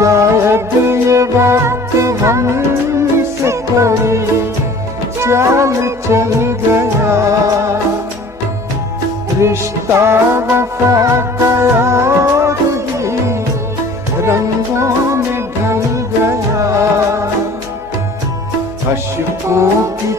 शायद ये वक्त हमसे कोई चाल चल गया, रिश्ता वफा का और ही रंगों में ढल गया। अश्कों की